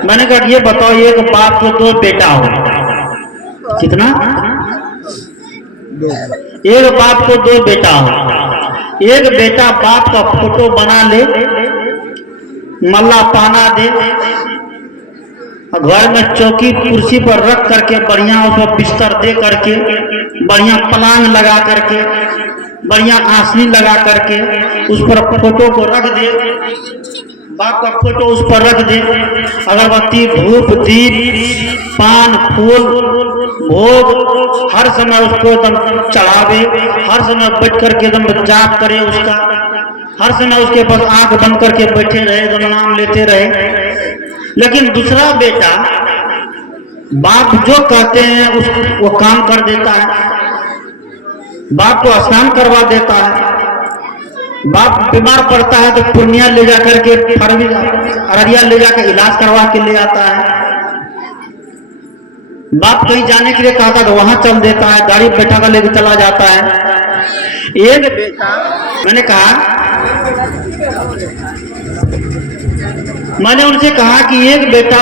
मैंने कहा ये बताओ, एक बाप को 2 बेटा हो, कितना? एक बाप को 2 बेटा हो, एक बेटा बाप का फोटो बना ले, मल्ला पाना दे, घर में चौकी कुर्सी पर रख करके बढ़िया उसको बिस्तर दे करके, बढ़िया पलंग लगा करके, बढ़िया आसनी लगा करके उस पर फोटो को रख दे, बाप का फोटो उस पर रख दे, अगरबत्ती धूप दीप पान फूल भोग हर समय उसको एकदम चढ़ावे, हर समय बैठ करके एकदम जाप करे उसका, हर समय उसके पास आंख बंद करके बैठे रहे, एकदम नाम लेते रहे। लेकिन दूसरा बेटा बाप जो कहते हैं वो काम कर देता है, बाप को स्नान करवा देता है, बाप बीमार पड़ता है तो पूर्णिया ले जाकर के अररिया ले जाकर इलाज करवा के ले आता है, बाप कहीं जाने के लिए कहता तो वहां चल देता है, गाड़ी बैठा कर लेकर चला जाता है। एक बेटा, मैंने उनसे कहा कि एक बेटा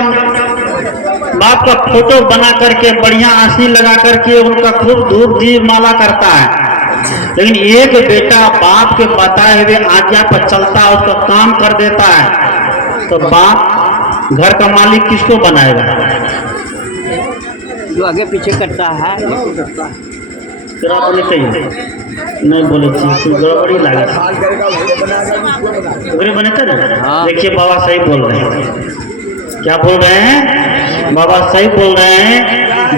बाप का फोटो बना करके बढ़िया आसनी लगा करके उनका खूब धूप दीप माला करता है, लेकिन एक बेटा बाप के बताए हुए आज्ञा पर चलता है, उसका काम कर देता है, तो बाप घर का मालिक किसको बनाएगा? जो आगे पीछे करता है तेरा बोले चाहिए नहीं बोले चाहिए, गड़बड़ी लगा बने थे ना। हाँ। देखिए बाबा सही बोल रहे हैं। क्या बोल रहे हैं? बाबा सही बोल रहे हैं।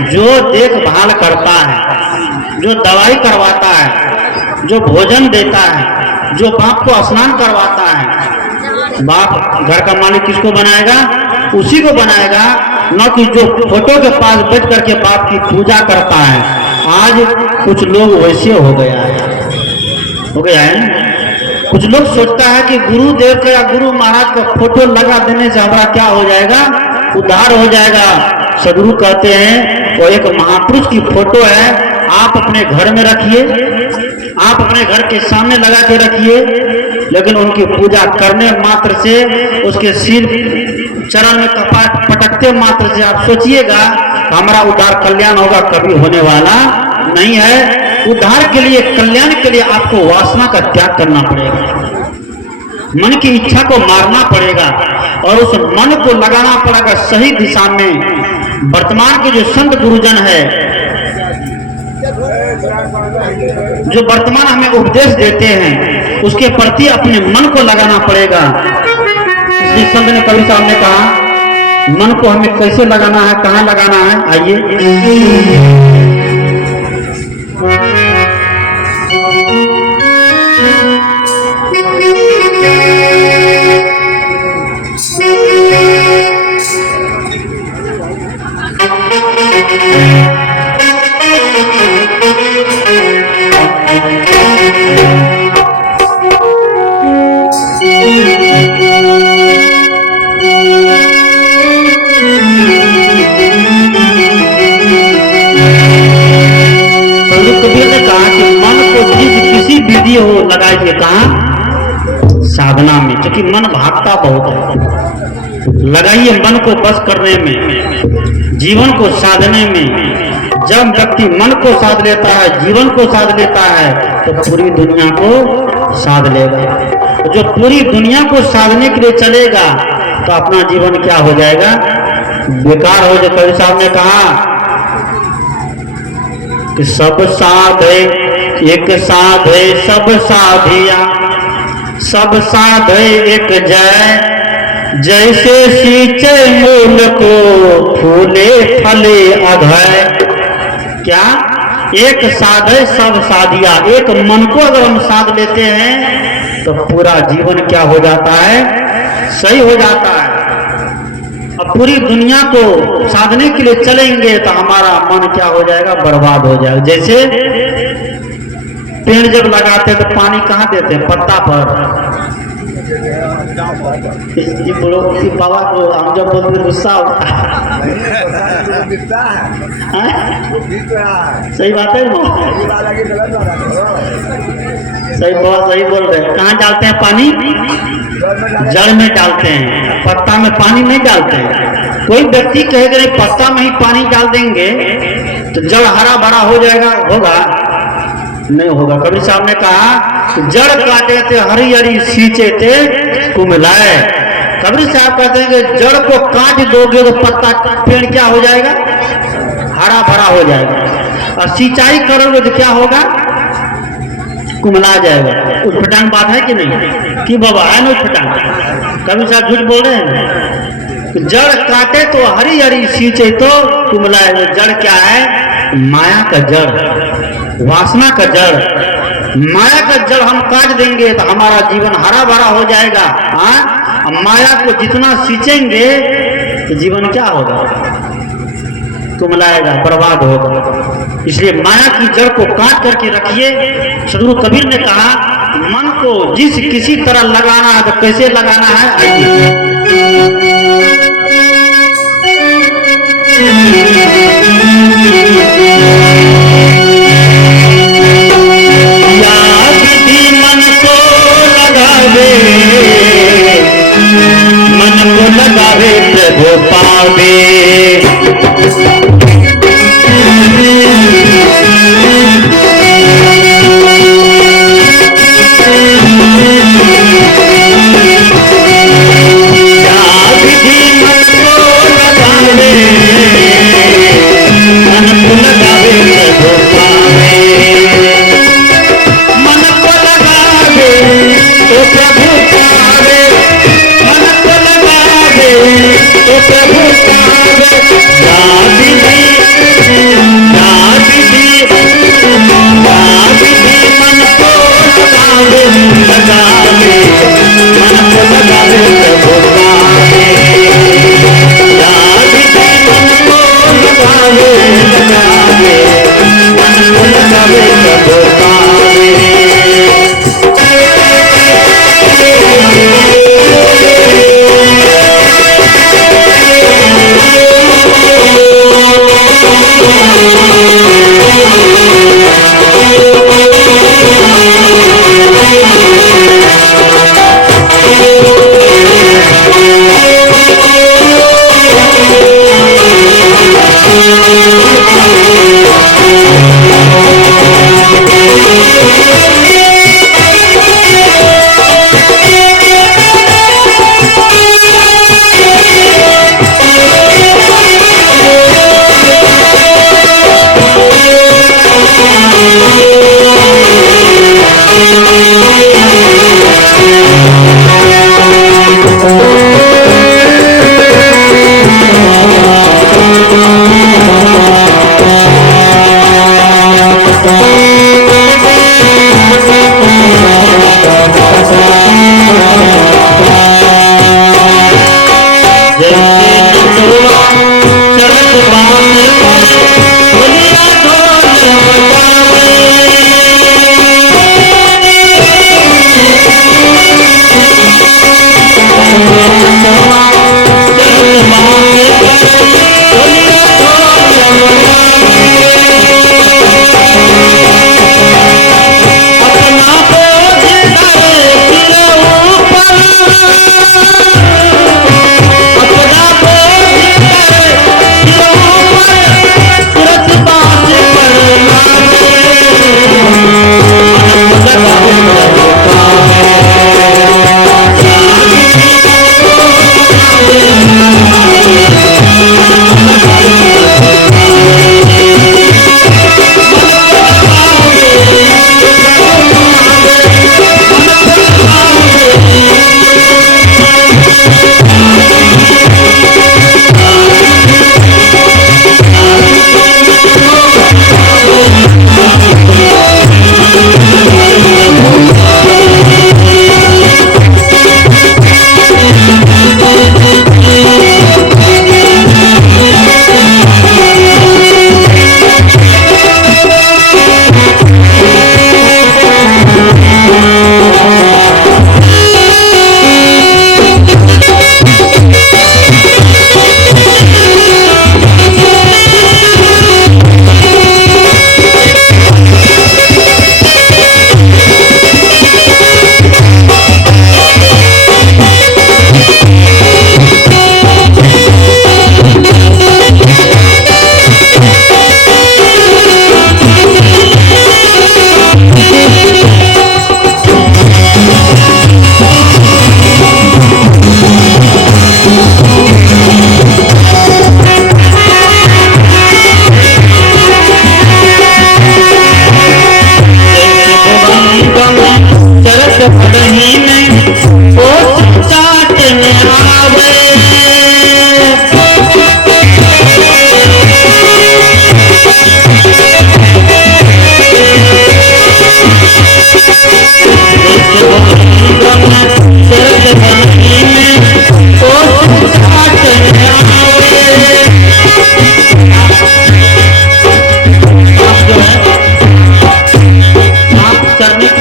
जो देखभाल करता है, जो दवाई करवाता है, जो भोजन देता है, जो बाप को स्नान करवाता है, बाप घर का मालिक किसको बनाएगा? उसी को बनाएगा, न कि जो फोटो के पास बैठ करके बाप की पूजा करता है। आज कुछ लोग वैसे हो गया है। कुछ लोग सोचता है कि गुरुदेव का या गुरु महाराज का फोटो लगा देने से हमारा क्या हो जाएगा? उद्धार हो जाएगा। सदगुरु कहते हैं वो एक महापुरुष की फोटो है, आप अपने घर में रखिए, आप अपने घर के सामने लगा के रखिए, लेकिन उनकी पूजा करने मात्र से, उसके सिर चरण में कपाट पटकते मात्र से आप सोचिएगा हमारा उद्धार कल्याण होगा, कभी होने वाला नहीं है। उद्धार के लिए, कल्याण के लिए आपको वासना का त्याग करना पड़ेगा, मन की इच्छा को मारना पड़ेगा और उस मन को लगाना पड़ेगा सही दिशा में। वर्तमान के जो संत गुरुजन है, जो वर्तमान हमें उपदेश देते हैं, उसके प्रति अपने मन को लगाना पड़ेगा। इसलिए संत ने, कवि साहब ने कहा, मन को हमें कैसे लगाना है, कहाँ लगाना है? आइए। कबीर ने कहा कि मन को किसी विधि हो लगाइए, कहा? साधना में, क्योंकि मन भागता बहुत है। लगाइए मन को बस करने में, जीवन को साधने में। जब व्यक्ति मन को साध लेता है, जीवन को साध लेता है, तो पूरी दुनिया को साध लेगा। जो पूरी दुनिया को साधने के लिए चलेगा तो अपना जीवन क्या हो जाएगा? बेकार हो जाए। कवि साहब ने कहा कि सब साधे एक साधे सब साधिया, सब साधे एक जय, जैसे सींचे मूल को फूले फले अधय। क्या? एक साधे सब साधिया। एक मन को अगर हम साध लेते हैं तो पूरा जीवन क्या हो जाता है? सही हो जाता है। अब पूरी दुनिया को साधने के लिए चलेंगे तो हमारा मन क्या हो जाएगा? बर्बाद हो जाएगा। जैसे पेड़ जब लगाते हैं तो पानी कहाँ देते हैं? पत्ता पर। बाबा को हम जब बोलते गुस्सा होता है। सही बात है, सही, बहुत सही बोल रहे हैं। कहाँ डालते हैं पानी? जड़ में डालते हैं, पत्ता में पानी नहीं डालते हैं। कोई व्यक्ति कहेगा नहीं पत्ता में ही पानी डाल देंगे तो जड़ हरा भरा हो जाएगा, होगा? नहीं होगा। कबीर साहब ने कहा जड़ काटे थे हरी हरी सींचे थे कुमलाए। कबीर साहब कहते हैं कि जड़ को काट दोगे तो पत्ता पेड़ क्या हो जाएगा? हरा भरा हो जाएगा। और सिंचाई करोगे तो क्या होगा? कुमला जाएगा। उठपटांग बात है कि नहीं? कि बाबा है ना उठपटांग? कबीर साहब झूठ बोल रहे हैं। जड़ काटे तो हरी हरी सींचे तो कुमलाए। वो जड़ क्या है? माया का जड़, वासना का जड़। माया का जड़ हम काट देंगे तो हमारा जीवन हरा भरा हो जाएगा। हाँ, माया को जितना सींचेंगे तो जीवन क्या होगा? कुमलाएगा, बर्बाद होगा। इसलिए माया की जड़ को काट करके रखिए। सदगुरु कबीर ने कहा मन को जिस किसी तरह लगाना है तो कैसे लगाना है? आइए। मन को लगावे, मन को लगावे प्रभु पावे।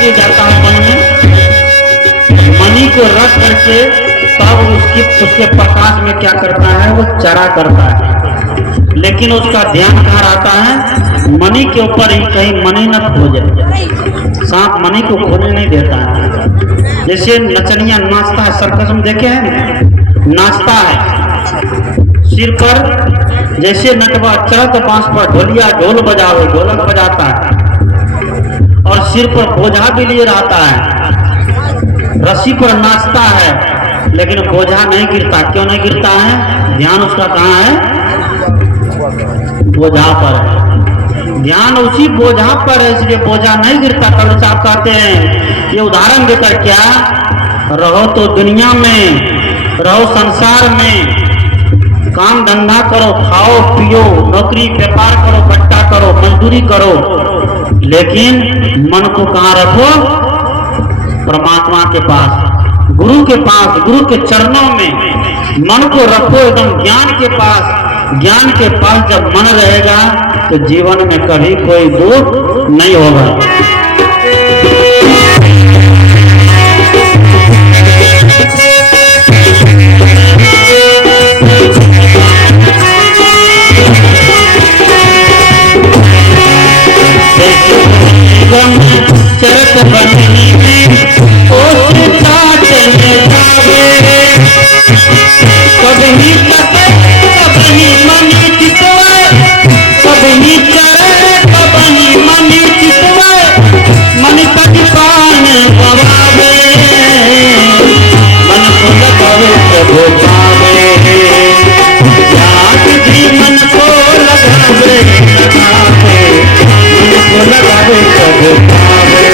लिए जाता हूँ मन में, मणि को रख करके तब उसके प्रकाश में क्या करता है, वो चरा करता है। लेकिन उसका ध्यान कहाँ रहता है, मणि के ऊपर ही, कहीं मणि न खो जाए। सांप मणि को खोने नहीं देता है। जैसे नचनिया नाचता है, सर्कस में देखे हैं, नाचता है सिर पर, जैसे नटवा चढ़त बांस पर ढोलिया ढोल बजावे, ढोलक बजाता है और सिर पर बोझा भी लिए रहता है, रस्सी पर नाचता है, लेकिन बोझा नहीं गिरता। क्यों नहीं गिरता है, ध्यान उसका कहाँ है, बोझा पर है। ध्यान उसी बोझा पर है, इसलिए बोझा नहीं गिरता। कबीर साहब कहते हैं, ये उदाहरण देकर, क्या रहो तो दुनिया में, रहो संसार में, काम धंधा करो, खाओ पियो, नौकरी व्यापार करो, बट्टा करो, मजदूरी करो, लेकिन मन को कहाँ रखो, परमात्मा के पास, गुरु के पास, गुरु के चरणों में मन को रखो, एकदम ज्ञान के पास। ज्ञान के पास जब मन रहेगा तो जीवन में कभी कोई दुख नहीं होगा। चरत बनी में ओसता चले जावे, कभी तके कभी मनी चितवे, कभी चरे कभी मनी चितवे, मन पटिपान गवावे, मन को लगावे प्रभु पावे, याद भी मन को लगावे, लगावे मन को लगावे प्रभु पावे।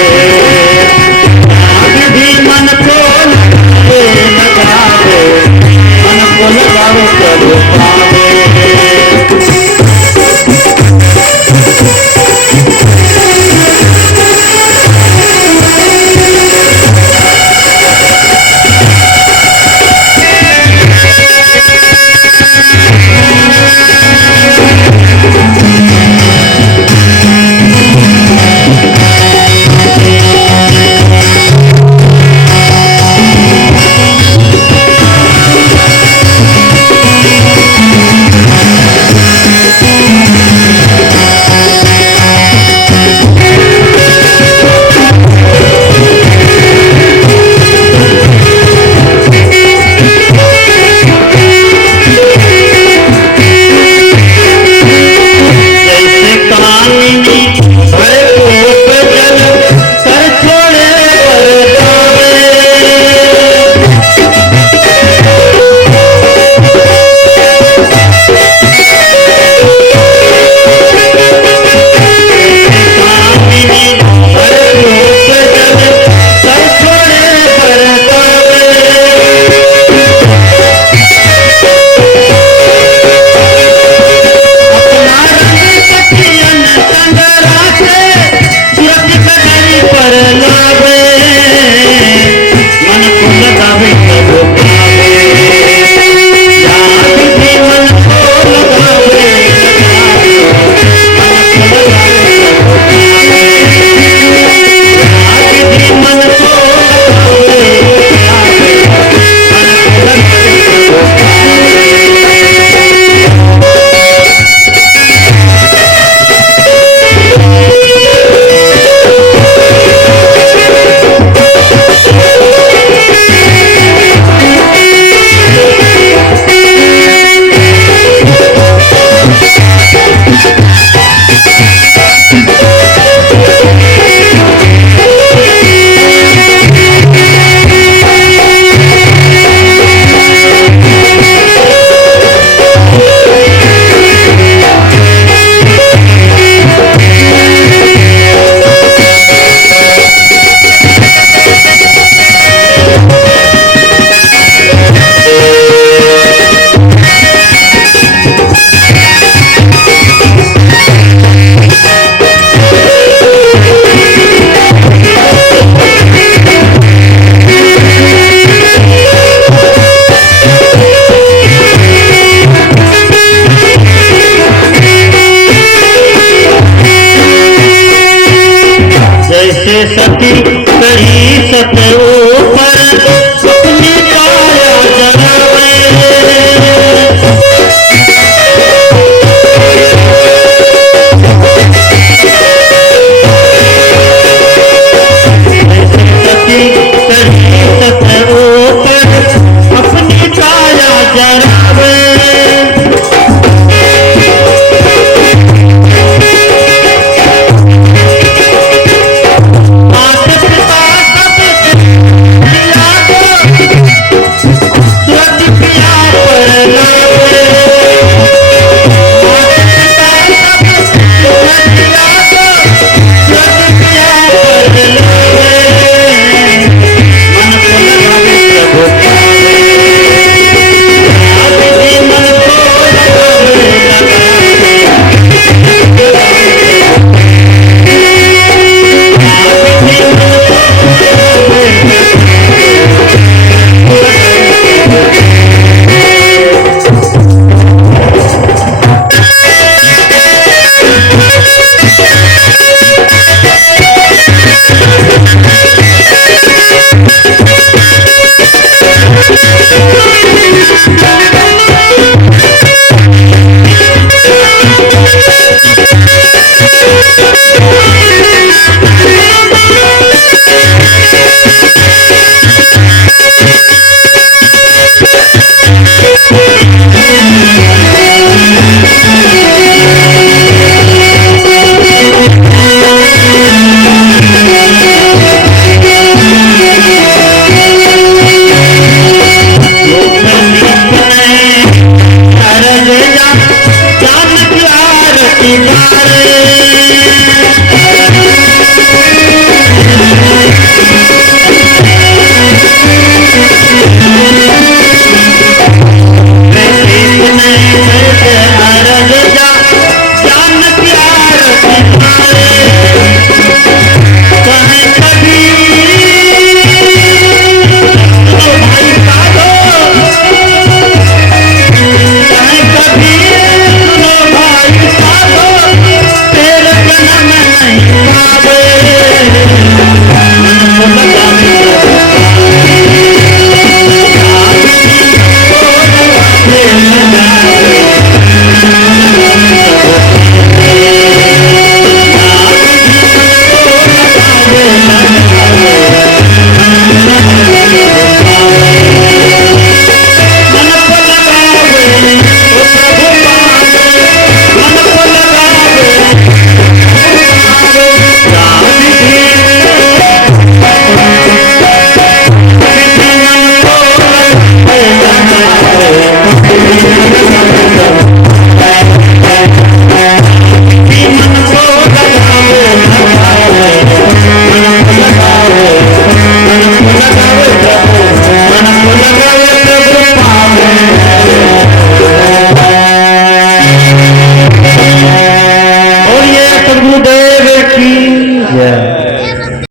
कही सत ऊपर अपने